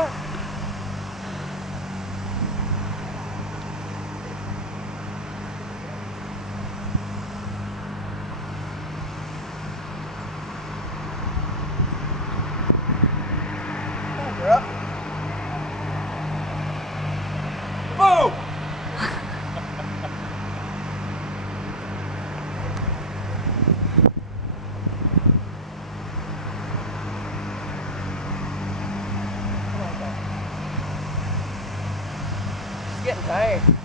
fuck? Come on, girl. Boom! She's getting tired.